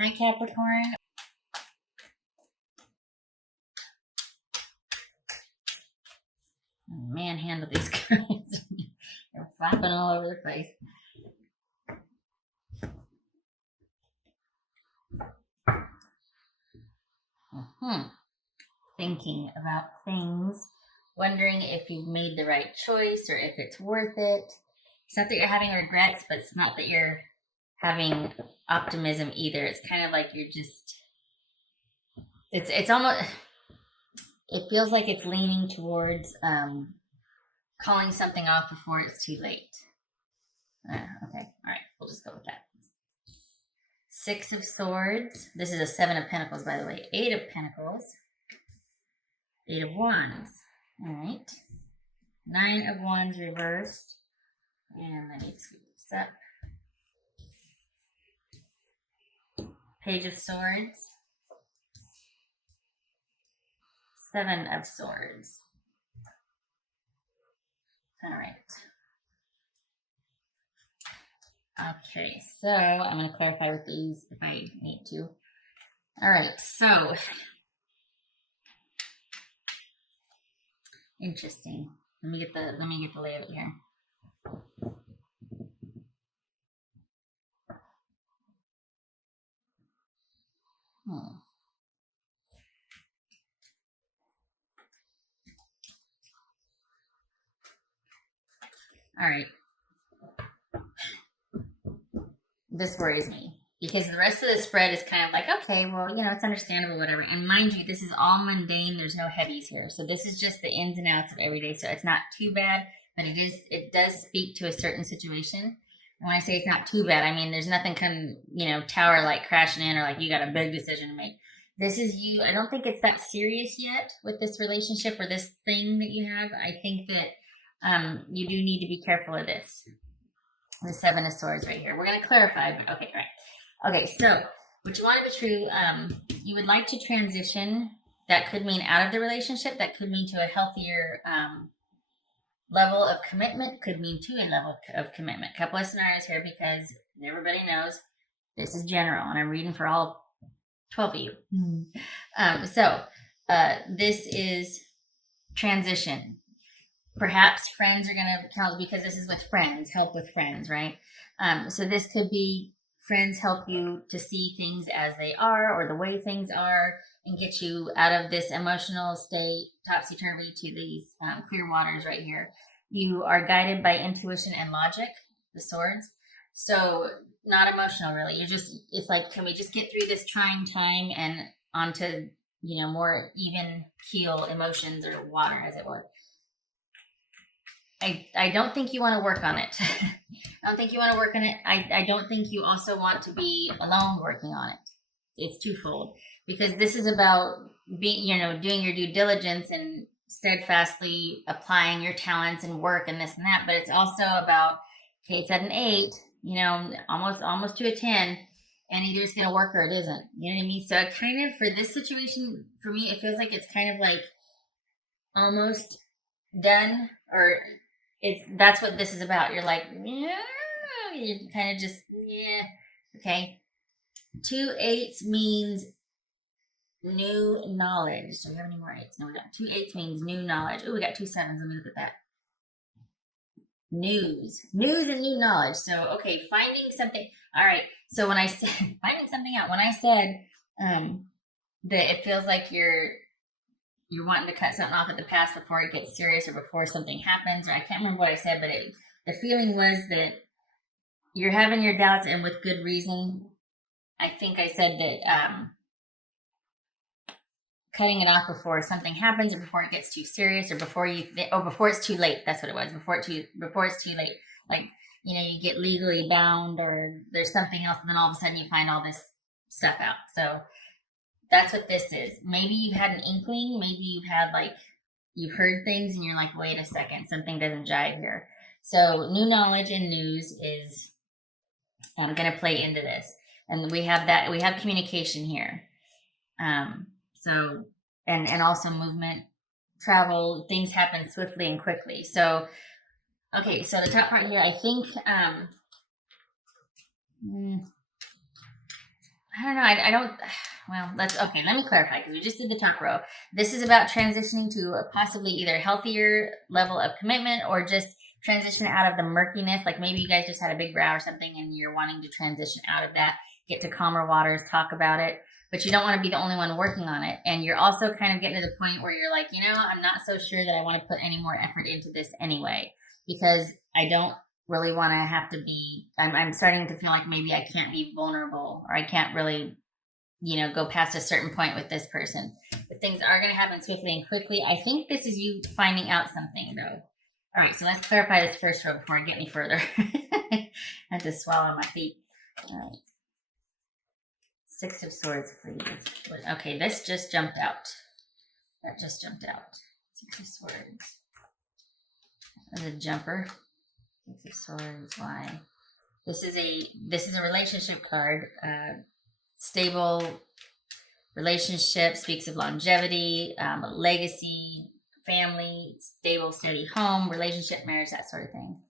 Hi, Capricorn. Manhandle these cards. They're flapping all over the place. Thinking about things, wondering if you've made the right choice or if it's worth it. It's not that you're having regrets, but it's not that you're having optimism either. It's kind of like you're just, it's almost, it feels like it's leaning towards calling something off before it's too late. Okay, all right, we'll just go with that. Six of Swords. This is a Seven of Pentacles, by the way. Eight of Pentacles. Eight of Wands. All right. Nine of Wands reversed. And let me scoop this up. Page of Swords. Seven of Swords. All right. Okay, so I'm going to clarify with these if I need to. All right, so interesting. Let me get the layout here. All right. This worries me because the rest of the spread is kind of like, okay, well, you know, it's understandable, whatever. And mind you, this is all mundane. There's no heavies here. So this is just the ins and outs of everyday. So it's not too bad, but it does speak to a certain situation. And when I say it's not too bad, I mean, there's nothing tower like crashing in or like you got a big decision to make. This is you. I don't think it's that serious yet with this relationship or this thing that you have. I think that you do need to be careful of this. The Seven of Swords right here. We're going to clarify, but okay, all right. Okay, so what you want to be true, you would like to transition. That could mean out of the relationship. That could mean to a healthier level of commitment. Could mean to a level of commitment. A couple of scenarios here because everybody knows this is general, and I'm reading for all 12 of you. This is transition. Perhaps friends are going to count because this is with friends, help with friends, right? So this could be friends help you to see things as they are or the way things are and get you out of this emotional state, topsy-turvy, to these clear waters right here. You are guided by intuition and logic, the swords. So not emotional, really. It's like, can we just get through this trying time and onto, more even keel emotions or water, as it were. I don't think you want to work on it. I don't think you want to work on it. I don't think you also want to be alone working on it. It's twofold because this is about being, doing your due diligence and steadfastly applying your talents and work and this and that. But it's also about, okay, it's at an 8, almost to a 10, and either it's going to work or it isn't. You know what I mean? So kind of for this situation, for me, it feels like it's kind of like almost done, or that's what this is about. You're like, yeah, you kind of just, yeah, okay. 2 8s means new knowledge. Do we have any more 8s? No, we don't. 2 8s means new knowledge. Oh, we got 2 7s. Let me look at that. News and new knowledge. So, okay, finding something. All right. So when I said finding something out, when I said that it feels like you're wanting to cut something off at the past before it gets serious or before something happens, or I can't remember what I said, but the feeling was that you're having your doubts, and with good reason. I think I said that cutting it off before something happens, or before it gets too serious, or before it's too late. That's what it was. Before it's too late. Like, you get legally bound, or there's something else, and then all of a sudden you find all this stuff out. So that's what this is. Maybe you've had an inkling. Maybe you've heard things and you're like, wait a second, something doesn't jive here. So new knowledge and news is going to play into this. And we have communication here. So, and also movement, travel, things happen swiftly and quickly. So, okay. So the top part here, I think, I don't know. I don't. Well, let's okay. Let me clarify because we just did the top row. This is about transitioning to a possibly either healthier level of commitment or just transition out of the murkiness. Like maybe you guys just had a big row or something, and you're wanting to transition out of that, get to calmer waters, talk about it. But you don't want to be the only one working on it. And you're also kind of getting to the point where you're like, I'm not so sure that I want to put any more effort into this anyway, because I don't really want to have to be, I'm starting to feel like maybe I can't be vulnerable or I can't really, go past a certain point with this person. But things are going to happen swiftly and quickly. I think this is you finding out something though. All right, so let's clarify this first row before I get any further. I had to swallow my feet. All right. Six of Swords, please. Okay, this just jumped out. That just jumped out. Six of Swords. That was a jumper. Six of Swords. Why? This is a relationship card. Stable relationship speaks of longevity, legacy, family, stable, steady home, relationship, marriage, that sort of thing.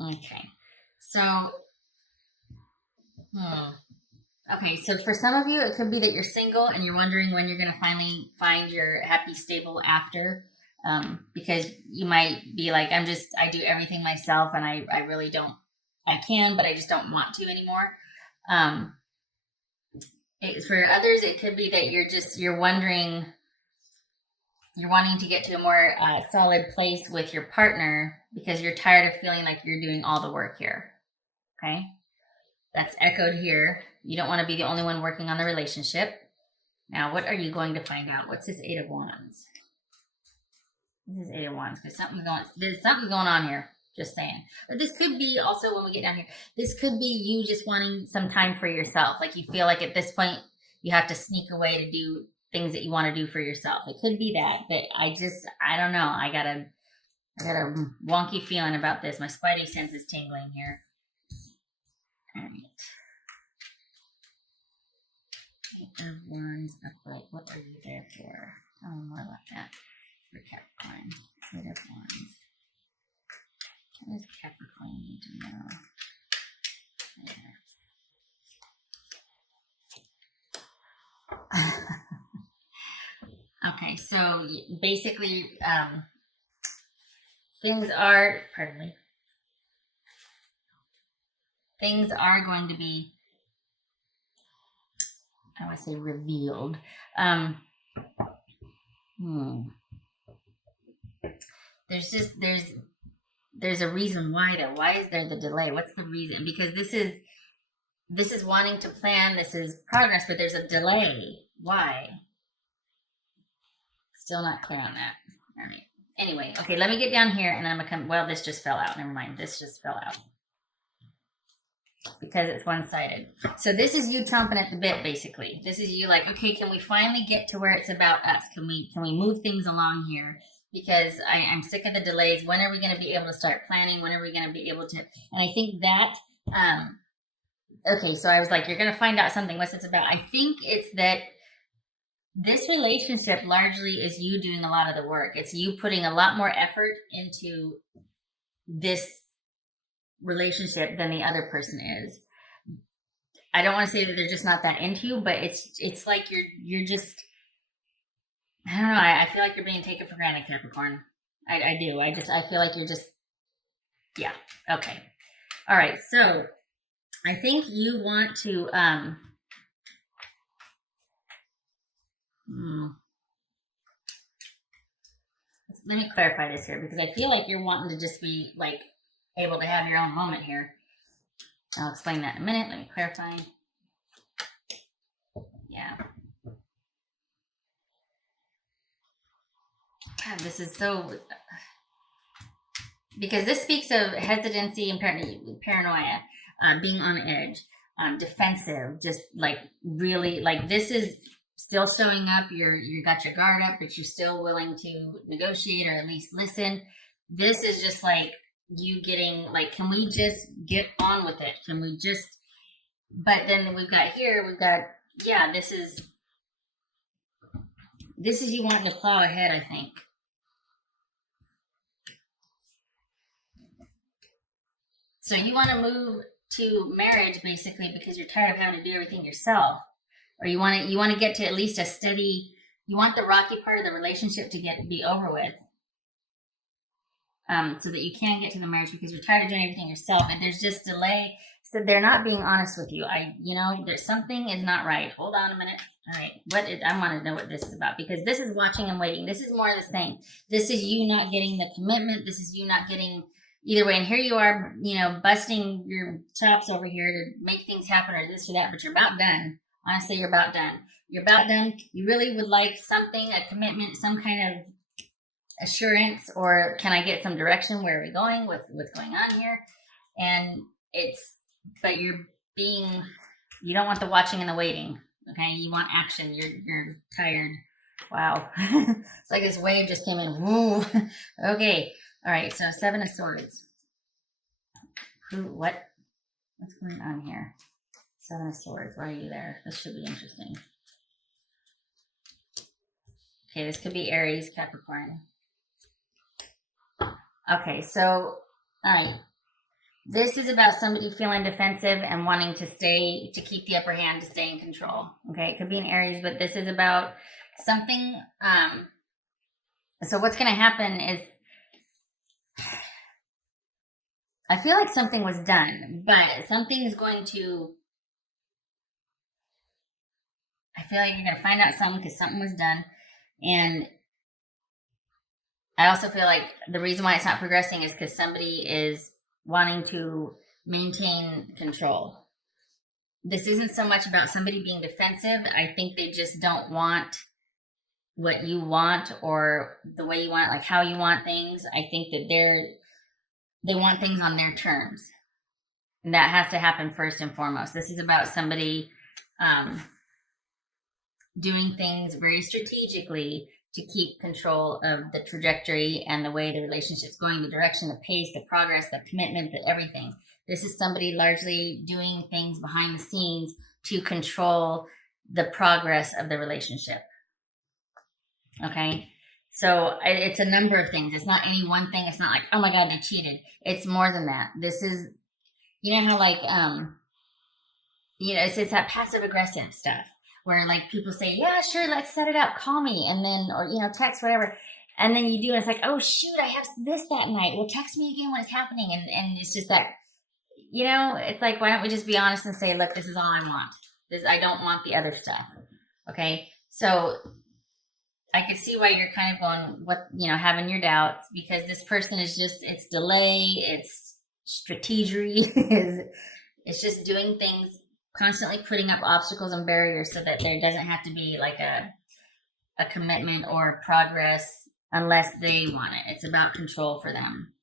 Okay, so, okay, so for some of you, it could be that you're single and you're wondering when you're going to finally find your happy, stable after, because you might be like, I do everything myself and I really don't, I can, but I just don't want to anymore. For others, it could be that you're wondering, you're wanting to get to a more solid place with your partner because you're tired of feeling like you're doing all the work here. Okay? That's echoed here. You don't want to be the only one working on the relationship. Now, what are you going to find out? What's this Eight of Wands? This is Eight of Wands because there's something going on here. Just saying. But this could be also when we get down here, this could be you just wanting some time for yourself. Like you feel like at this point you have to sneak away to do things that you want to do for yourself. It could be that, but I don't know. I got a wonky feeling about this. My spidey sense is tingling here. All right. Eight of Wands upright. What are you there for? Tell me more about that for Capricorn. Eight of Wands. What does Capricorn need to know? Okay, so basically, things are going to be, I would say, revealed. There's a reason why though. Why is there the delay? What's the reason? Because this is wanting to plan, this is progress, but there's a delay. Why? Still not clear on that. All right. Anyway, okay, let me get down here and I'm gonna come. Well, this just fell out. Never mind. This just fell out because it's one-sided. So this is you chomping at the bit, basically. This is you like, okay, can we finally get to where it's about us? Can we move things along here? Because I'm sick of the delays. When are we going to be able to start planning? When are we going to be able to? And I think that, okay, so I was like, you're going to find out something. What's this about? I think it's that this relationship largely is you doing a lot of the work. It's you putting a lot more effort into this relationship than the other person is. I don't want to say that they're just not that into you, but it's like you're just, I don't know. I feel like you're being taken for granted, Capricorn. I do. I feel like you're just, yeah. Okay. All right. So I think you want to, let me clarify this here because I feel like you're wanting to just be like able to have your own moment here. I'll explain that in a minute. Let me clarify. Yeah. God, this is so, because this speaks of hesitancy and paranoia, being on edge, defensive, just like really, like this is still showing up. You got your guard up, but you're still willing to negotiate or at least listen. This is just like you getting like, can we just get on with it? Can we just? But then we've got, yeah, this is you wanting to plow ahead, I think. So you want to move to marriage basically because you're tired of having to do everything yourself, or you want to get to at least a steady. You want the rocky part of the relationship to be over with, so that you can get to the marriage because you're tired of doing everything yourself, and there's just delay. So they're not being honest with you. There's something is not right. Hold on a minute. All right, I want to know what this is about, because this is watching and waiting. This is more of the same. This is you not getting the commitment. This is you not getting either way. And here you are, busting your chops over here to make things happen or this or that, but you're about done. Honestly, you're about done. You're about done. You really would like something, a commitment, some kind of assurance, or can I get some direction? Where are we going? What's going on here? And but you don't want the watching and the waiting. Okay, you want action. You're tired. Wow. It's like this wave just came in. Woo. Okay. All right. So 7 of Swords. What's going on here? 7 of Swords. Why are you there? This should be interesting. Okay, this could be Aries, Capricorn. Okay, so all right. This is about somebody feeling defensive and wanting to keep the upper hand, to stay in control. Okay, it could be an Aries, but this is about something. So what's going to happen is, I feel like something was done, but something is going to, I feel like you're going to find out something because something was done. And I also feel like the reason why it's not progressing is because somebody is wanting to maintain control. This isn't so much about somebody being defensive. I think they just don't want what you want or the way you want it, like how you want things. I think that they want things on their terms. And that has to happen first and foremost. This is about somebody doing things very strategically to keep control of the trajectory and the way the relationship's going, the direction, the pace, the progress, the commitment, the everything. This is somebody largely doing things behind the scenes to control the progress of the relationship. Okay? So it's a number of things. It's not any one thing. It's not like, oh my God, they cheated. It's more than that. This is, how like, it's that passive aggressive stuff where like people say, yeah, sure, let's set it up. Call me. And then, or, text, whatever. And then you do, and it's like, oh shoot, I have this that night. Well, text me again when it's happening. And it's just that, it's like, why don't we just be honest and say, look, this is all I want. I don't want the other stuff. Okay. So I could see why you're kind of going, having your doubts, because this person is just, it's delay, it's strategery, it's just doing things, constantly putting up obstacles and barriers so that there doesn't have to be like a commitment or progress unless they want it. It's about control for them.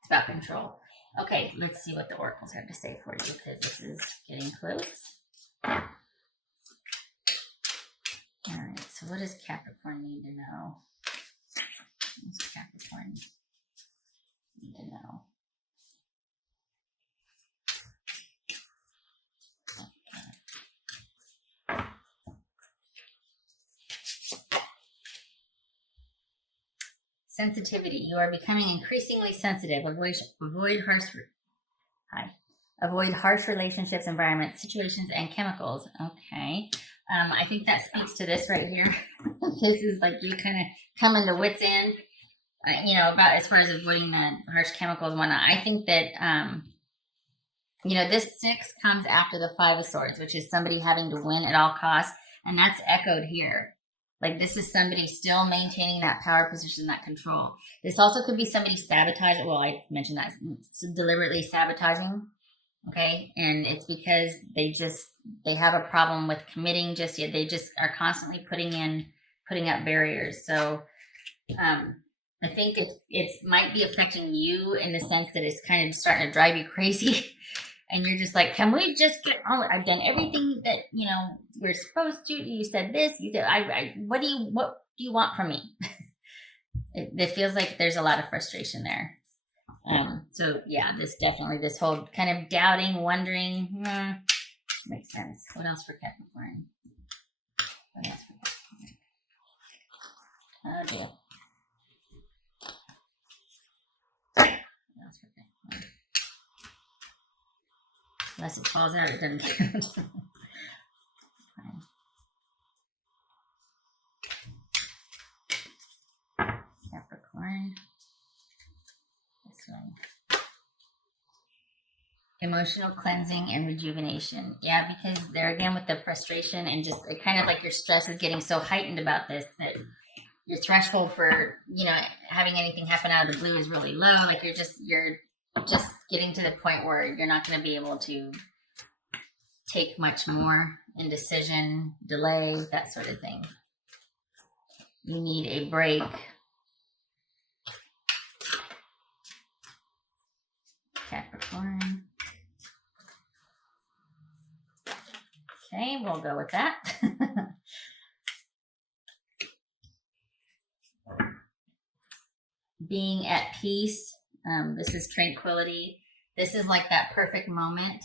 It's about control. Okay, let's see what the oracles have to say for you, because this is getting close. All right, so what does Capricorn need to know? What does Capricorn need to know? Sensitivity. You are becoming increasingly sensitive. Avoid harsh relationships, environments, situations, and chemicals. Okay. I think that speaks to this right here. This is like you kind of coming to wit's end, about as far as avoiding the harsh chemicals and whatnot. I think that, this 6 comes after the 5 of Swords, which is somebody having to win at all costs. And that's echoed here. Like this is somebody still maintaining that power position, that control. This also could be somebody sabotaging. Well, I mentioned that, deliberately sabotaging. Okay. And it's because they have a problem with committing just yet. They just are constantly putting up barriers. So, I think it might be affecting you in the sense that it's kind of starting to drive you crazy. And you're just like, can we just get on? I've done everything that, we're supposed to. You said this, you said, what do you want from me? It feels like there's a lot of frustration there. So yeah, this whole kind of doubting, wondering, makes sense. What else for Capricorn? Oh dear. What else for Capricorn? Unless it falls out, it doesn't count. Capricorn. This one. Emotional cleansing and rejuvenation. Yeah, because there again with the frustration and just kind of like your stress is getting so heightened about this that your threshold for, you know, having anything happen out of the blue is really low. Like you're just getting to the point where you're not going to be able to take much more, indecision, delay, that sort of thing. You need a break. Capricorn. Okay, we'll go with that. Being at peace. This is tranquility. This is like that perfect moment.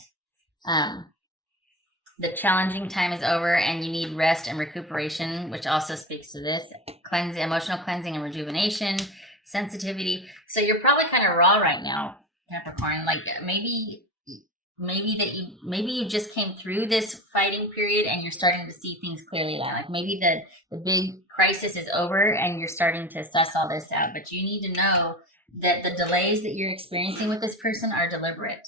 The challenging time is over and you need rest and recuperation, which also speaks to this. Emotional cleansing and rejuvenation, sensitivity. So you're probably kind of raw right now, Capricorn. Like maybe you just came through this fighting period and you're starting to see things clearly now. Like maybe the big crisis is over and you're starting to suss all this out. But you need to know that the delays that you're experiencing with this person are deliberate.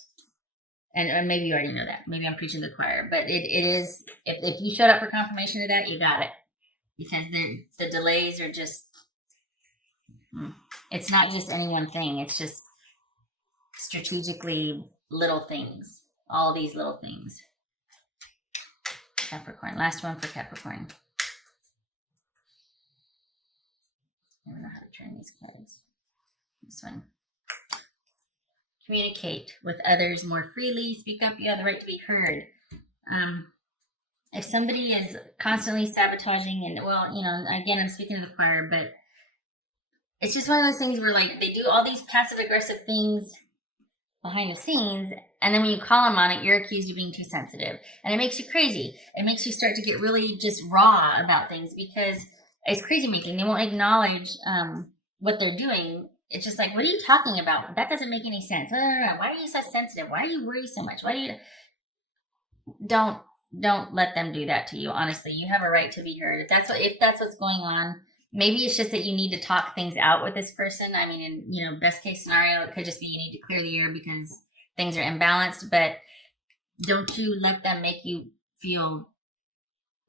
And maybe you already know that. Maybe I'm preaching to the choir. But it is, if you showed up for confirmation of that, you got it. Because the delays are just, it's not just any one thing. It's just strategically little things. All these little things. Capricorn. Last one for Capricorn. I don't know how to turn these cards. This one. Communicate with others more freely. Speak up. You have the right to be heard. If somebody is constantly sabotaging and, well, you know, again, I'm speaking to the choir, but it's just one of those things where, like, they do all these passive-aggressive things behind the scenes, and then when you call them on it, you're accused of being too sensitive. And it makes you crazy. It makes you start to get really just raw about things because it's crazy making. They won't acknowledge what they're doing. It's just like, what are you talking about? That doesn't make any sense. Why are you so sensitive? Why do you worry so much? Why do you... Don't let them do that to you. Honestly, you have a right to be heard. If that's what's going on, maybe it's just that you need to talk things out with this person. I mean, in, you know, best case scenario, it could just be you need to clear the air because things are imbalanced. But don't you let them make you feel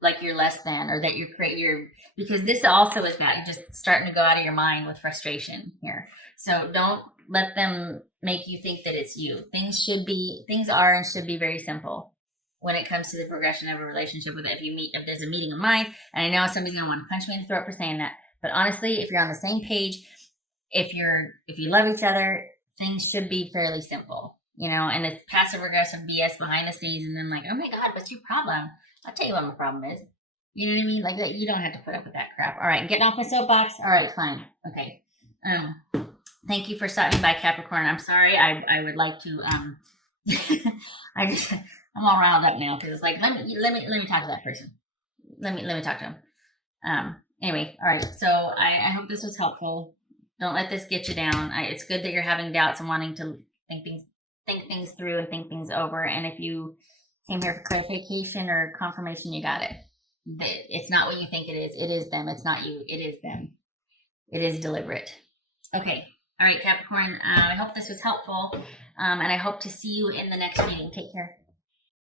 like you're less than, or that you're because this also is that you're just starting to go out of your mind with frustration here. So don't let them make you think that it's you. Things are and should be very simple when it comes to the progression of a relationship with it. If there's a meeting of minds, and I know somebody's gonna want to punch me in the throat for saying that, but honestly, if you're on the same page, if you love each other, things should be fairly simple, you know. And it's passive aggressive BS behind the scenes, and then like, oh my God, what's your problem? I'll tell you what my problem is. You know what I mean? Like that, you don't have to put up with that crap. All right, getting off my soapbox. All right, fine, okay. Thank you for stopping by, Capricorn. I'm sorry. I would like to. I'm all riled up now because it's like let me talk to that person. Let me talk to him. Anyway, all right. So I hope this was helpful. Don't let this get you down. It's good that you're having doubts and wanting to think things through and think things over. And if you came here for clarification or confirmation, you got it. It's not what you think it is. It is them. It's not you. It is them. It is deliberate. Okay. All right, Capricorn. I hope this was helpful. And I hope to see you in the next meeting. Take care.